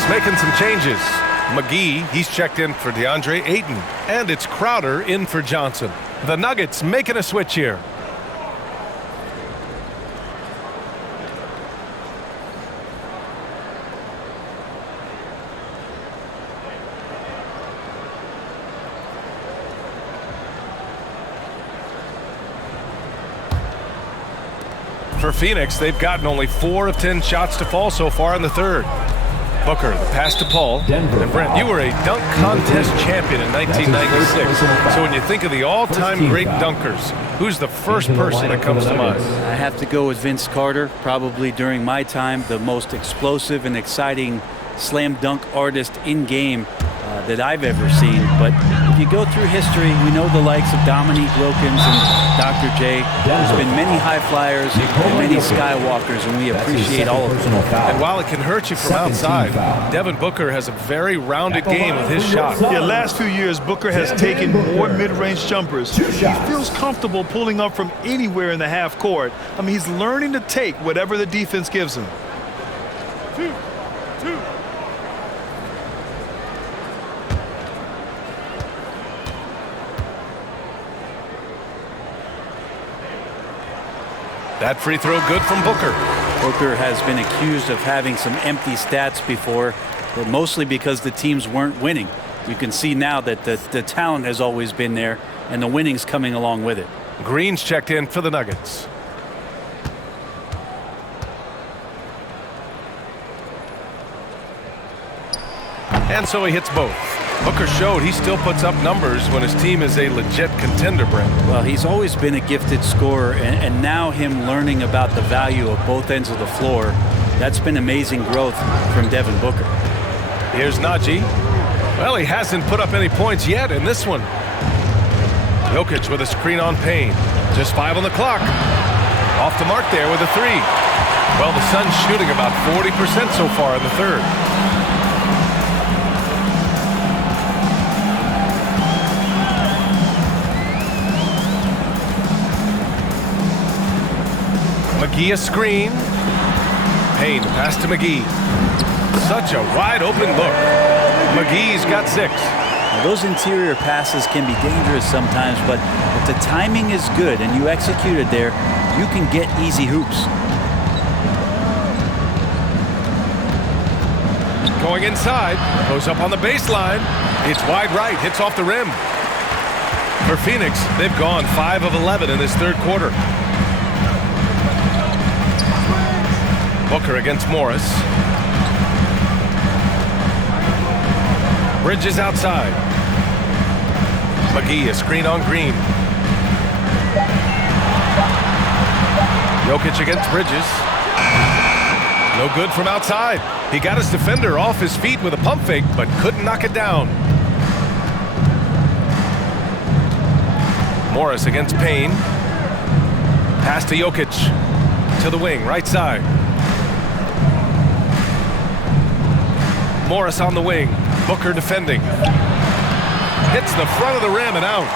Nuggets making some changes. McGee, he's checked in for DeAndre Ayton. And it's Crowder in for Johnson. The Nuggets making a switch here. For Phoenix, they've gotten only 4 of 10 shots to fall so far in the third. Booker, the pass to Paul. And Brent, you were a dunk contest champion in 1996. So when you think of the all-time great dunkers, who's the first person that comes to mind? I have to go with Vince Carter, probably during my time, the most explosive and exciting slam dunk artist in game that I've ever seen. But if you go through history, we know the likes of Dominique Wilkins and Dr. J. There's been many high flyers and many skywalkers, and we appreciate all of them. And while it can hurt you from outside, Devin Booker has a very rounded game with his shot. Yeah, last few years, Booker has taken more mid-range jumpers. He feels comfortable pulling up from anywhere in the half court. I mean, he's learning to take whatever the defense gives him. Two. That free throw good from Booker. Booker has been accused of having some empty stats before, but mostly because the teams weren't winning. You can see now that the talent has always been there, and the winning's coming along with it. Green's checked in for the Nuggets. And so he hits both. Booker showed he still puts up numbers when his team is a legit contender, Brent. Well, he's always been a gifted scorer, and now him learning about the value of both ends of the floor, that's been amazing growth from Devin Booker. Here's Najee. Well, he hasn't put up any points yet in this one. Jokic with a screen on Payne. Just 5 on the clock. Off the mark there with a 3. Well, the Suns shooting about 40% so far in the third. McGee a screen. Payne pass to McGee. Such a wide open look. McGee's got 6. Now, those interior passes can be dangerous sometimes, but if the timing is good and you execute it there, you can get easy hoops. Going inside, goes up on the baseline. It's wide right, hits off the rim. For Phoenix, they've gone 5 of 11 in this third quarter. Booker against Morris. Bridges outside. McGee a screen on Green. Jokic against Bridges. No good from outside. He got his defender off his feet with a pump fake, but couldn't knock it down. Morris against Payne. Pass to Jokic. To the wing, right side. Morris on the wing. Booker defending. Hits the front of the rim and out.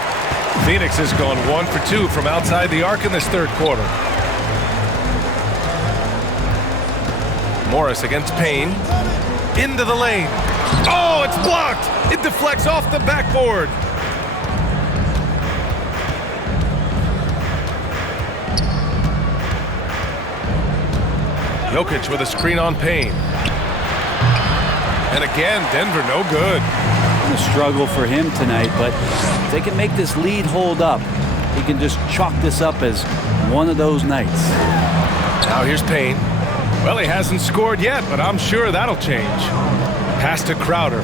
Phoenix has gone 1 for 2 from outside the arc in this third quarter. Morris against Payne. Into the lane. Oh, it's blocked. It deflects off the backboard. Jokic with a screen on Payne. And again, Denver no good. A struggle for him tonight, but if they can make this lead hold up, he can just chalk this up as one of those nights. Now here's Payne. Well, he hasn't scored yet, but I'm sure that'll change. Pass to Crowder.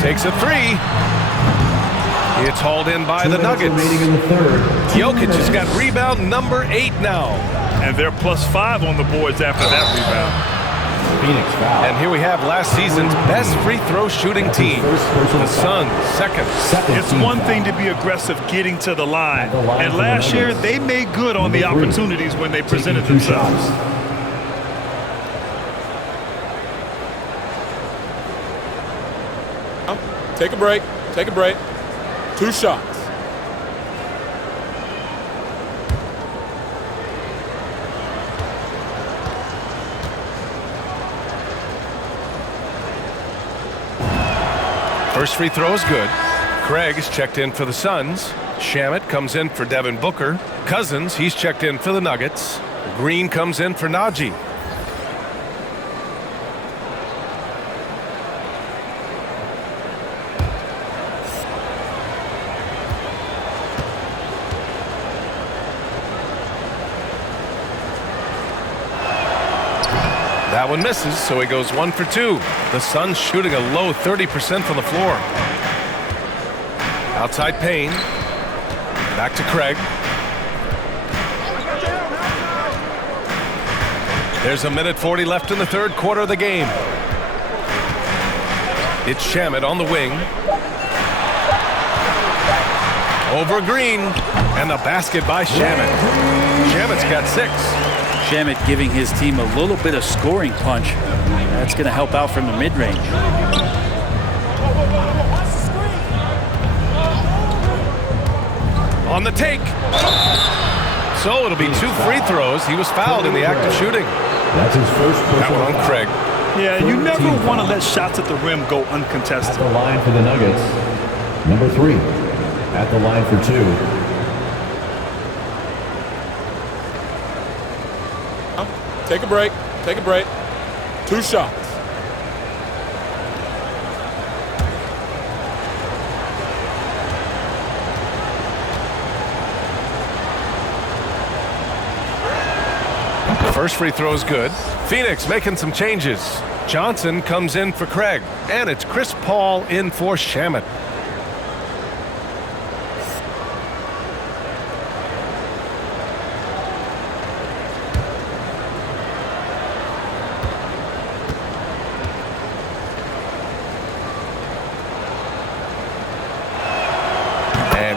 Takes a 3. It's hauled in by the Nuggets. Jokic has got rebound number 8 now. And they're +5 on the boards after that rebound. Phoenix foul. And here we have last season's best free throw shooting team. The Suns, second. It's one thing to be aggressive getting to the line. And last year, they made good on the opportunities when they presented themselves. Take a break. Take a break. 2 shots. First free throw is good. Craig is checked in for the Suns. Shamet comes in for Devin Booker. Cousins, he's checked in for the Nuggets. Green comes in for Najee. That one misses, so he goes 1 for 2. The Suns shooting a low 30% from the floor. Outside Payne. Back to Craig. There's a minute 40 left in the third quarter of the game. It's Shamet on the wing. Over Green. And the basket by Shamet. Shamet's got 6. Shamet giving his team a little bit of scoring punch. That's going to help out from the mid-range. On the take. So it'll be 2 free throws. He was fouled in the act of shooting. That's his first That one on Craig. Yeah, you never want to let shots at the rim go uncontested. At the line for the Nuggets, number 3. At the line for 2. Take a break. Take a break. 2 shots. First free throw is good. Phoenix making some changes. Johnson comes in for Craig. And it's Chris Paul in for Shamet.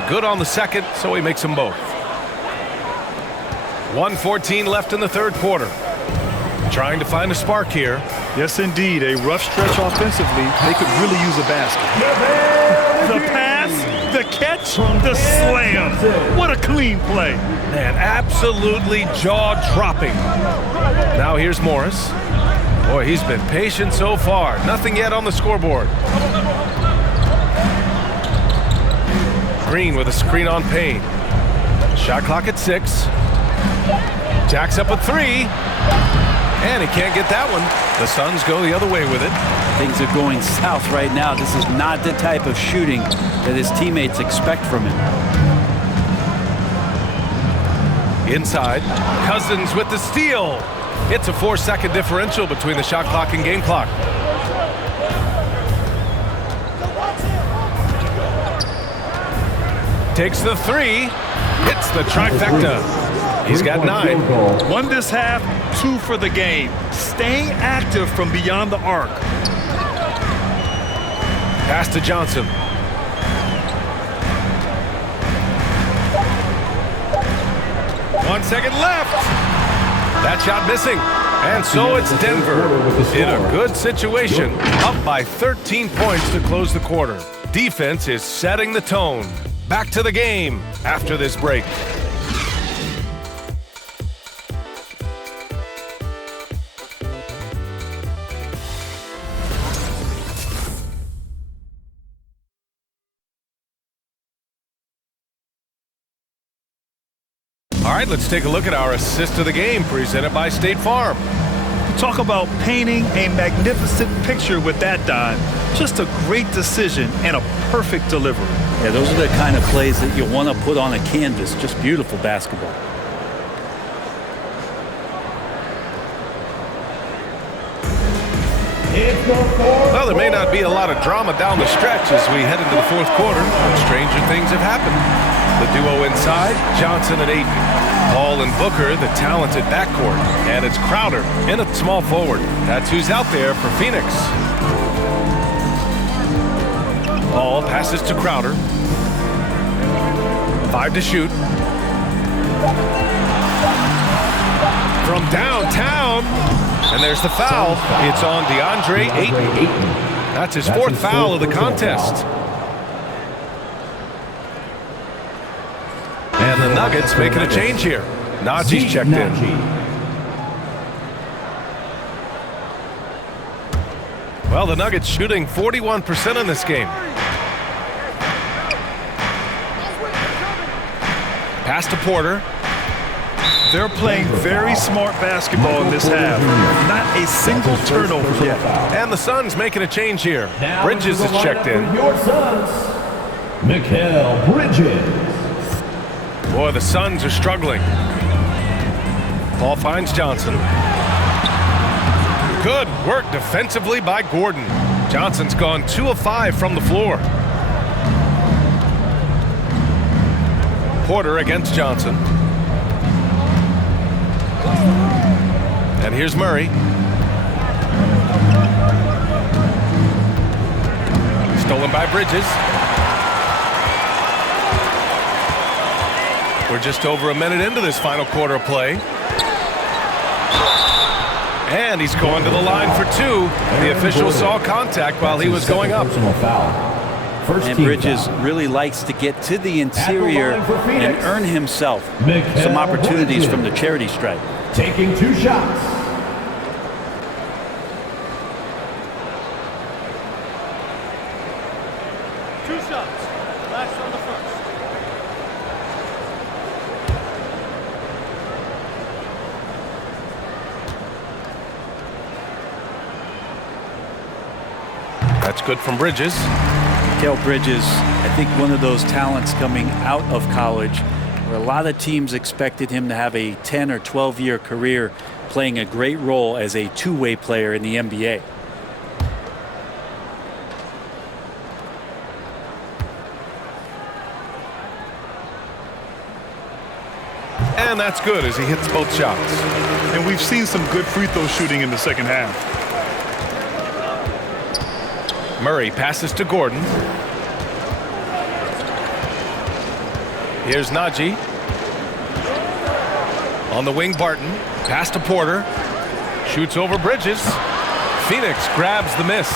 Good on the second, so he makes them both. 1:14 left in the third quarter. Trying to find a spark here. Yes, indeed. A rough stretch offensively. They could really use a basket. The pass, the catch, the slam. What a clean play. Man, absolutely jaw-dropping. Now here's Morris. Boy, he's been patient so far. Nothing yet on the scoreboard. Green with a screen on Payne. Shot clock at 6. Jacks up a 3. And he can't get that one. The Suns go the other way with it. Things are going south right now. This is not the type of shooting that his teammates expect from him. Inside, Cousins with the steal. It's a 4-second differential between the shot clock and game clock. Takes the 3, hits the trifecta. He's got 9. 1 this half, 2 for the game. Staying active from beyond the arc. Pass to Johnson. One second left. That shot missing. And so it's Denver in a good situation, up by 13 points to close the quarter. Defense is setting the tone. Back to the game after this break. All right, let's take a look at our assist of the game presented by State Farm. Talk about painting a magnificent picture with that dive. Just a great decision and a perfect delivery. Yeah, those are the kind of plays that you want to put on a canvas. Just beautiful basketball. Well, there may not be a lot of drama down the stretch as we head into the fourth quarter, but stranger things have happened. The duo inside, Johnson and Ayton. Paul and Booker, the talented backcourt. And it's Crowder in a small forward. That's who's out there for Phoenix. Paul passes to Crowder. 5 to shoot. From downtown. And there's the foul. It's on DeAndre Ayton. That's his 4th foul of the contest. And the Nuggets making a change here. Najee's checked in. Well, the Nuggets shooting 41% in this game. Pass to Porter. They're playing very smart basketball in this half. Not a single turnover yet. And the Suns making a change here. Bridges is checked in. Your Suns, Mikal Bridges. Boy, the Suns are struggling. Ball finds Johnson. Good work defensively by Gordon. Johnson's gone 2 of 5 from the floor. Porter against Johnson. And here's Murray. Stolen by Bridges. We're just over a minute into this final quarter of play. And he's going to the line for 2. The official saw contact while he was going up. And Bridges really likes to get to the interior and earn himself some opportunities from the charity stripe. Taking 2 shots. Last on the first. That's good from Bridges. Mikal Bridges, I think one of those talents coming out of college where a lot of teams expected him to have a 10 or 12-year career playing a great role as a two-way player in the NBA. And that's good as he hits both shots. And we've seen some good free throw shooting in the second half. Murray passes to Gordon. Here's Najee. On the wing, Barton. Pass to Porter. Shoots over Bridges. Phoenix grabs the miss.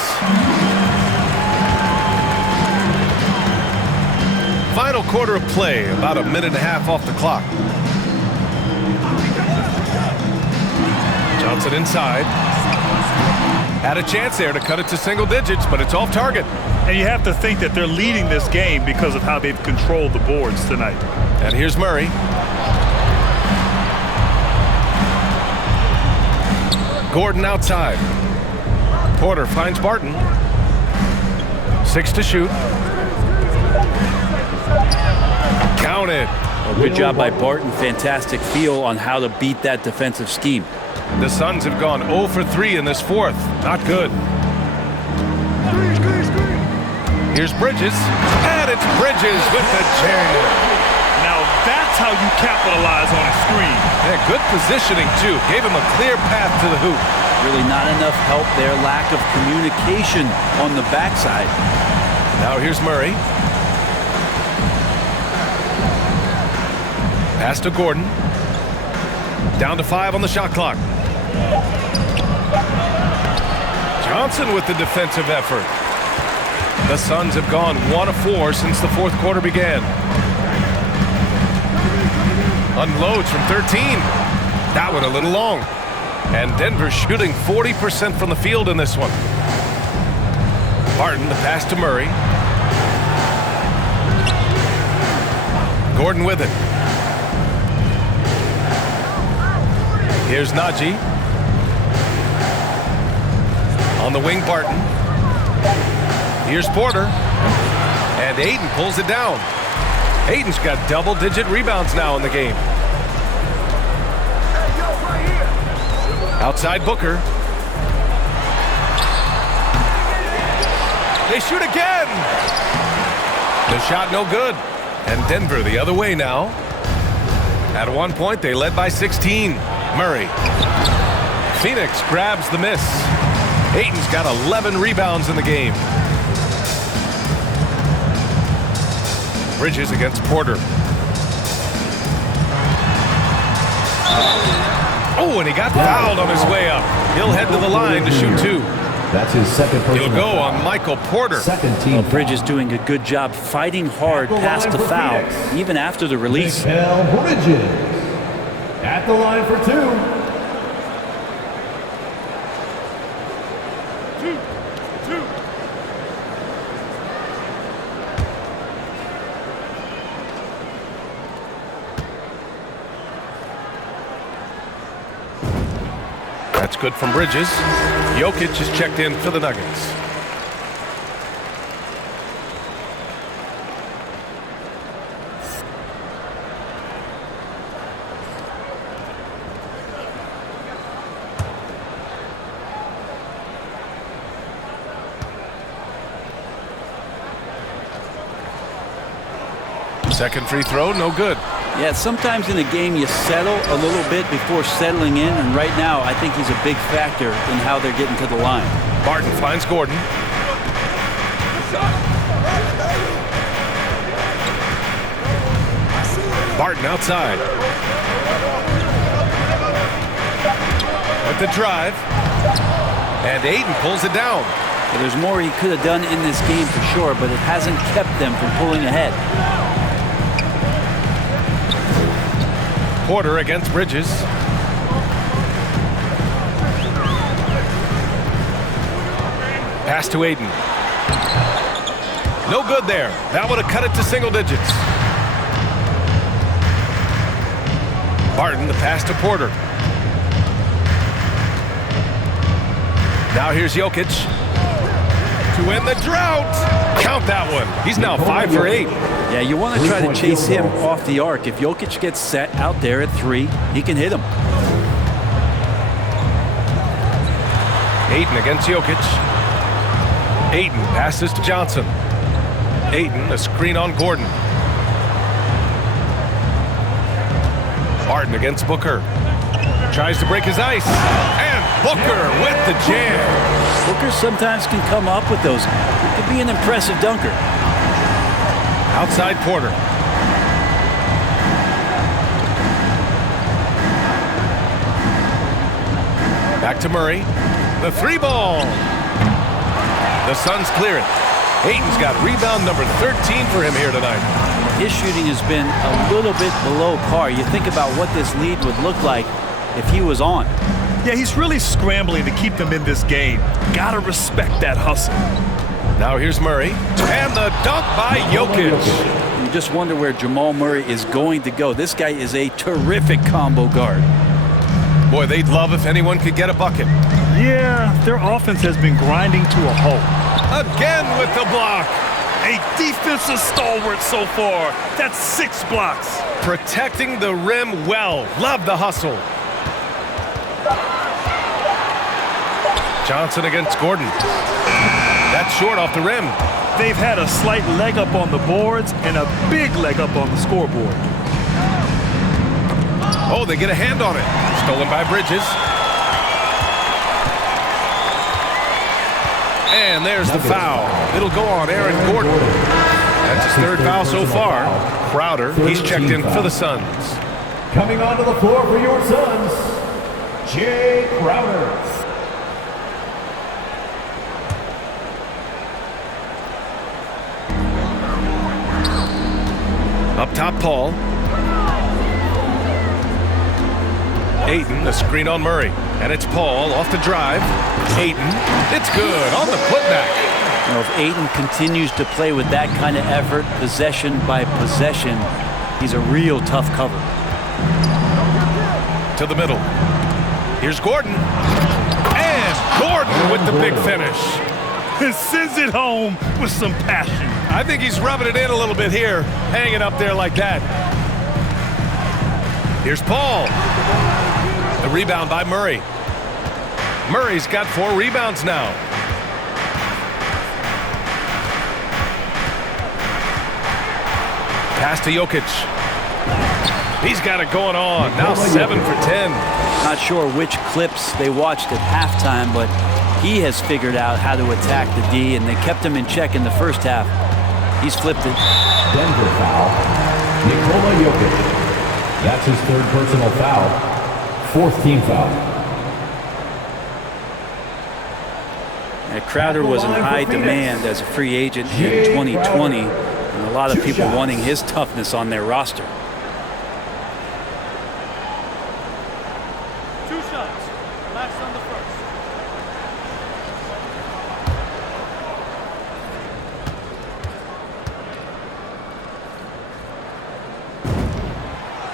Final quarter of play, about a minute and a half off the clock. Johnson inside. Had a chance there to cut it to single digits, but it's off target. And you have to think that they're leading this game because of how they've controlled the boards tonight. And here's Murray. Gordon outside. Porter finds Barton. 6 to shoot. Counted. Well, good job by Barton. Fantastic feel on how to beat that defensive scheme. The Suns have gone 0 for 3 in this fourth. Not good. Here's Bridges. And it's Bridges with the jam. Now that's how you capitalize on a screen. Yeah, good positioning, too. Gave him a clear path to the hoop. Really not enough help there. Lack of communication on the backside. Now here's Murray. Pass to Gordon. Down to 5 on the shot clock. Johnson with the defensive effort. The Suns have gone 1 of 4 since the fourth quarter began. Unloads from 13. That one a little long. And Denver shooting 40% from the field in this one. Barton, the pass to Murray. Gordon with it. Here's Najee. On the wing, Barton. Here's Porter. And Ayton pulls it down. Ayton's got double-digit rebounds now in the game. Outside Booker. They shoot again. The shot no good. And Denver the other way now. At one point, they led by 16. Murray. Phoenix grabs the miss. Ayton's got 11 rebounds in the game. Bridges against Porter. Oh, and he got fouled on his way up. He'll head to the line to shoot 2. That's his second personal He'll go foul. on Michael Porter. Second team. Well, Bridges doing a good job fighting hard past the foul, even after the release. Mikal Bridges at the line for 2. That's good from Bridges. Jokic is checked in for the Nuggets. Second free throw, no good. Yeah, sometimes in a game you settle a little bit before settling in, and right now I think he's a big factor in how they're getting to the line. Barton finds Gordon. Barton outside. With the drive. And Ayton pulls it down. Well, there's more he could have done in this game for sure, but it hasn't kept them from pulling ahead. Porter against Bridges. Pass to Ayton. No good there. That would have cut it to single digits. Barton, the pass to Porter. Now here's Jokic to win the drought. Count that one. He's now 5 for 8. Yeah, you want to try to chase him off the arc. If Jokic gets set out there at 3, he can hit him. Ayton against Jokic. Ayton passes to Johnson. Ayton, a screen on Gordon. Barton against Booker. Tries to break his ice. And Booker with the jam. Booker sometimes can come up with those. He could be an impressive dunker. Outside Porter. Back to Murray. The 3-ball. The Suns clear it. Ayton's got rebound number 13 for him here tonight. His shooting has been a little bit below par. You think about what this lead would look like if he was on. Yeah, he's really scrambling to keep them in this game. Gotta respect that hustle. Now here's Murray. And the dunk by Jokic. You just wonder where Jamal Murray is going to go. This guy is a terrific combo guard. Boy, they'd love if anyone could get a bucket. Yeah, their offense has been grinding to a halt. Again with the block. A defensive stalwart so far. That's 6 blocks. Protecting the rim well. Love the hustle. Johnson against Gordon. That's short off the rim. They've had a slight leg up on the boards and a big leg up on the scoreboard. Oh, they get a hand on it. Stolen by Bridges. And there's the foul. It'll go on Aaron Gordon. That's his 3rd foul so far. Crowder, he's checked in for the Suns. Coming onto the floor for your Suns, Jay Crowder. Up top, Paul. Ayton, the screen on Murray. And it's Paul off the drive. Ayton, it's good on the putback. You know, if Ayton continues to play with that kind of effort, possession by possession, he's a real tough cover. To the middle. Here's Gordon. And Gordon with the big finish. He sends it home with some passion. I think he's rubbing it in a little bit here, hanging up there like that. Here's Paul. The rebound by Murray. Murray's got 4 rebounds now. Pass to Jokic. He's got it going on. Now 7 for 10. Not sure which clips they watched at halftime, but he has figured out how to attack the D, and they kept him in check in the first half. He's flipped it. Denver foul. Nikola Jokic. That's his 3rd personal foul. 4th team foul. And Crowder was in high demand as a free agent in 2020, and a lot of people wanting his toughness on their roster. 2 shots. Last on the first.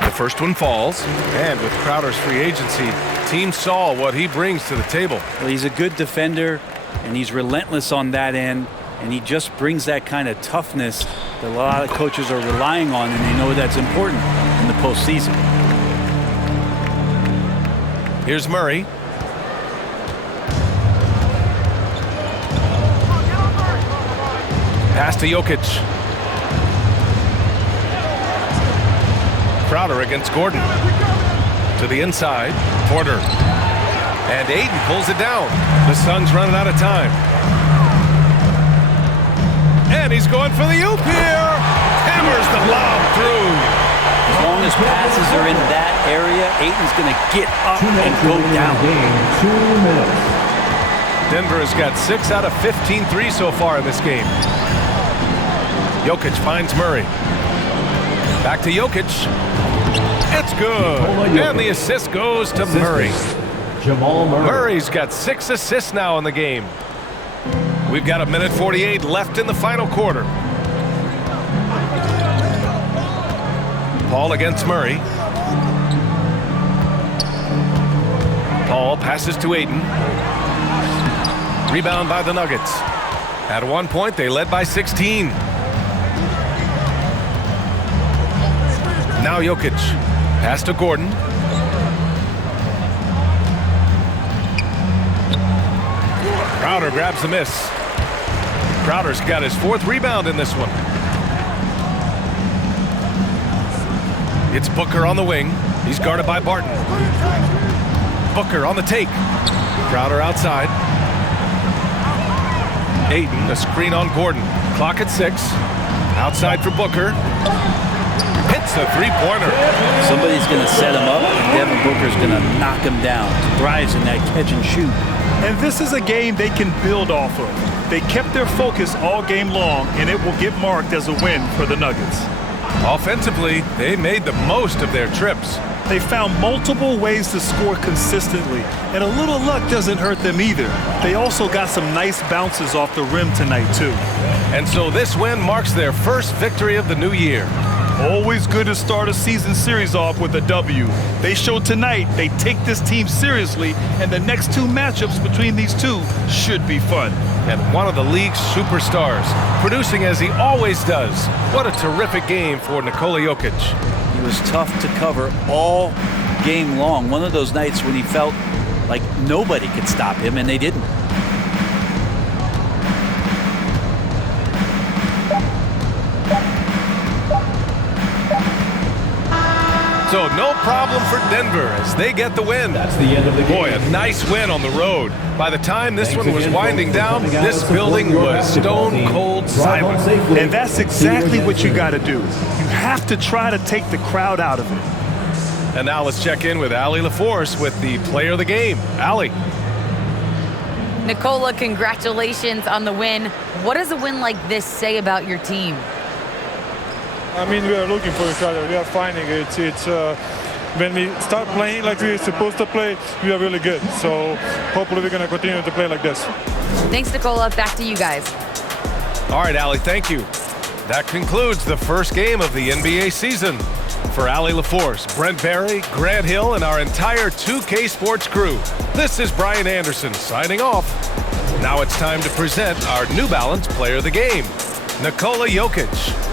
The First one falls, and with Crowder's free agency, team saw what he brings to the table. Well, he's a good defender, and he's relentless on that end, and he just brings that kind of toughness that a lot of coaches are relying on, and they know that's important in the postseason. Here's Murray. Pass to Jokic. Crowder against Gordon. To the inside. Porter. And Aiden pulls it down. The Suns running out of time. And he's going for the oop here. Hammers the lob through. As long as passes are in that area, Aiton's going to get up and go down. 2 minutes. Denver has got 6 out of 15 threes so far in this game. Jokic finds Murray. Back to Jokic. It's good. And the assist goes to Murray. Jamal Murray. Murray's got 6 assists now in the game. We've got 1:48 left in the final quarter. Paul against Murray. Paul passes to Aiden. Rebound by the Nuggets. At one point, they led by 16. Now Jokic. Pass to Gordon. Crowder grabs the miss. Crowder's got his 4th rebound in this one. It's Booker on the wing. He's guarded by Barton. Booker on the take. Crowder outside. Aiden, a screen on Gordon. Clock at 6. Outside for Booker. Hits a three-pointer. Somebody's going to set him up, and Devin Booker's going to knock him down. Thrives in that catch and shoot. And this is a game they can build off of. They kept their focus all game long, and it will get marked as a win for the Nuggets. Offensively, they made the most of their trips. They found multiple ways to score consistently, and a little luck doesn't hurt them either. They also got some nice bounces off the rim tonight, too. And so this win marks their first victory of the new year. Always good to start a season series off with a W. They showed tonight they take this team seriously, and the next 2 matchups between these two should be fun. And one of the league's superstars, producing as he always does. What a terrific game for Nikola Jokic. He was tough to cover all game long. One of those nights when he felt like nobody could stop him, and they didn't. So no problem for Denver as they get the win. That's the end of the game. Boy, a nice win on the road. By the time this one was winding down, this building was stone cold silent. And that's exactly what you got to do. You have to try to take the crowd out of it. And now let's check in with Allie LaForce with the player of the game. Allie. Nikola, congratulations on the win. What does a win like this say about your team? I mean, we are looking for each other. We are finding it. It's when we start playing like we're supposed to play, we are really good. So hopefully we're going to continue to play like this. Thanks, Nikola. Back to you guys. All right, Allie, thank you. That concludes the first game of the NBA season. For Allie LaForce, Brent Barry, Grant Hill, and our entire 2K Sports crew, this is Brian Anderson signing off. Now it's time to present our New Balance player of the game, Nikola Jokic.